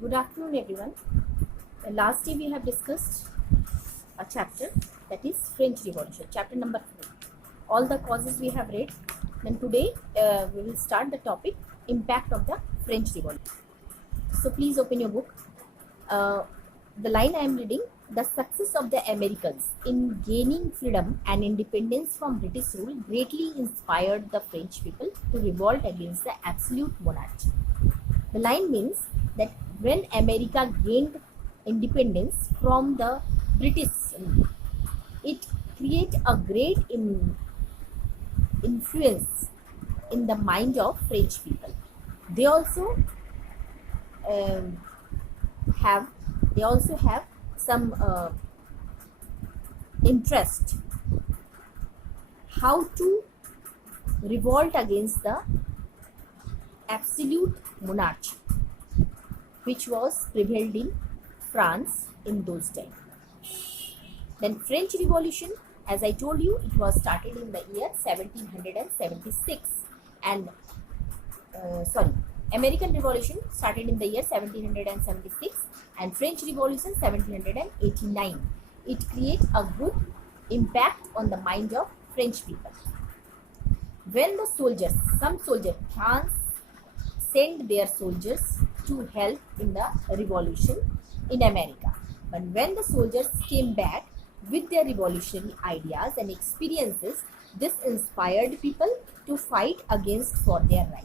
Good afternoon, everyone. Last day we have discussed a chapter that is French Revolution, chapter number 4. All the causes we have read. Then today we will start the topic impact of the French Revolution. So please open your book. The line I am reading: the success of the Americans in gaining freedom and independence from British rule greatly inspired the French people to revolt against the absolute monarchy. The line means that when America gained independence from the British rule, it created a great influence in the mind of French people. They also um, have some interest how to revolt against the absolute monarchy which was prevailed in France in those times. Then French Revolution, as I told you, it was started in the year 1776 and American Revolution started in the year 1776 and French Revolution 1789. It creates a good impact on the mind of French people. When the soldiers, France sent their soldiers to help in the revolution in America. But when the soldiers came back with their revolutionary ideas and experiences, this inspired people to fight against for their right.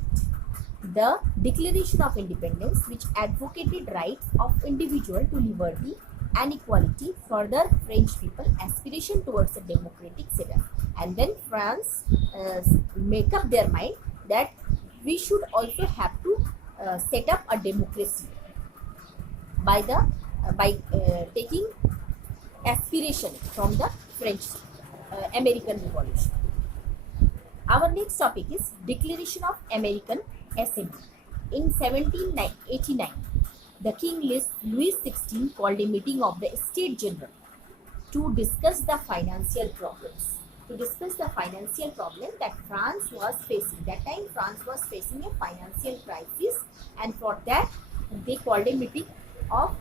The Declaration of Independence, which advocated rights of individual to liberty and equality, further French people aspiration towards a democratic setup. And then France make up their mind that we should also have to set up a democracy by taking aspiration from the French American Revolution. Our next topic is Declaration of American Assembly. In 1789, the King Louis XVI called a meeting of the State General to discuss the financial problems. That France was facing. That time France was facing a financial crisis, and for that they called a meeting of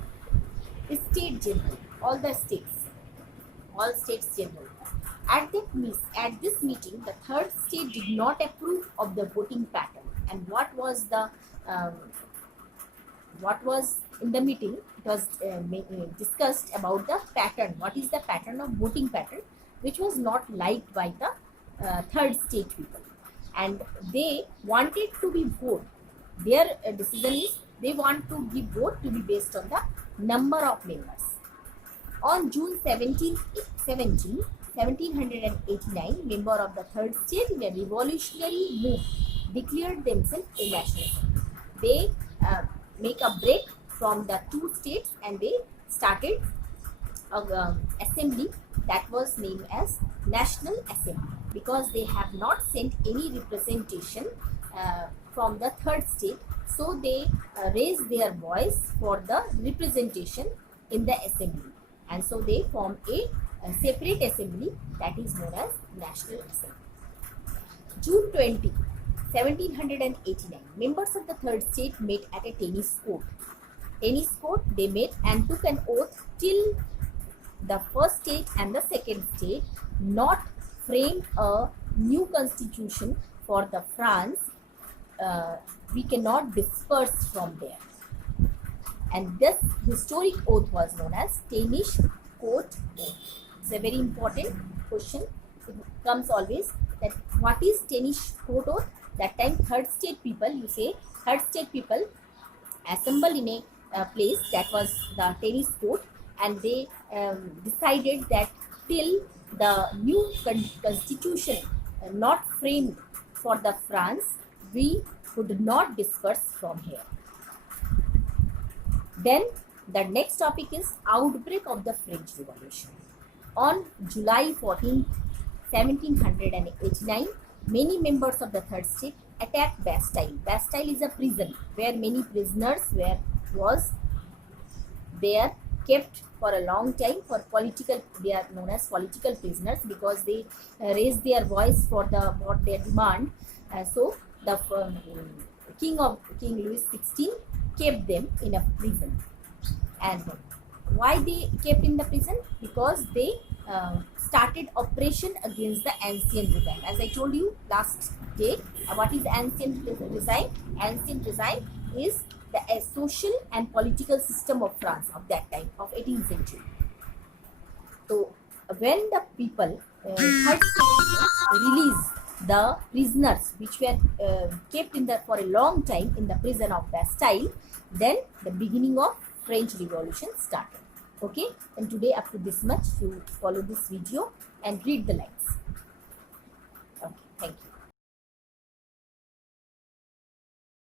State General, all states general. At this meeting, the third state did not approve of the voting pattern. And what was in the meeting? It was discussed about the pattern. What is the pattern of voting pattern, which was not liked by the third state people, and they wanted to be vote. Their decision is they want to give vote to be based on the number of members. On June 1789, members of the third state in a revolutionary move declared themselves a national. They make a break from the two states and they started an assembly that was named as National Assembly, because they have not sent any representation from the third state, so they raised their voice for the representation in the assembly, and so they formed a separate assembly that is known as National Assembly. June 20, 1789, members of the third state met at a tennis court. They met and took an oath till the first state and the second state not framed a new constitution for the France. We cannot disperse from there. And this historic oath was known as Tennis Court Oath. It's a very important question. It comes always that what is Tennis Court Oath? That time third state people assemble in a place that was the tennis court, and they decided that till the new constitution not framed for the France, we could not disperse from here. Then the next topic is outbreak of the French Revolution. On July 14, 1789, many members of the third state attacked Bastille. Bastille is a prison where many prisoners were kept for a long time for political. They are known as political prisoners because they raised their voice for their demand. So the King Louis XVI kept them in a prison. And why they kept in the prison? Because they started oppression against the ancient regime. As I told you last day, what is ancient regime? Ancient regime is the social and political system of France of that time, of 18th century. So when the people release the prisoners which were kept in the for a long time in the prison of Bastille, then the beginning of French Revolution started. Okay, and today up to this much, you follow this video and read the lines. Okay, thank you.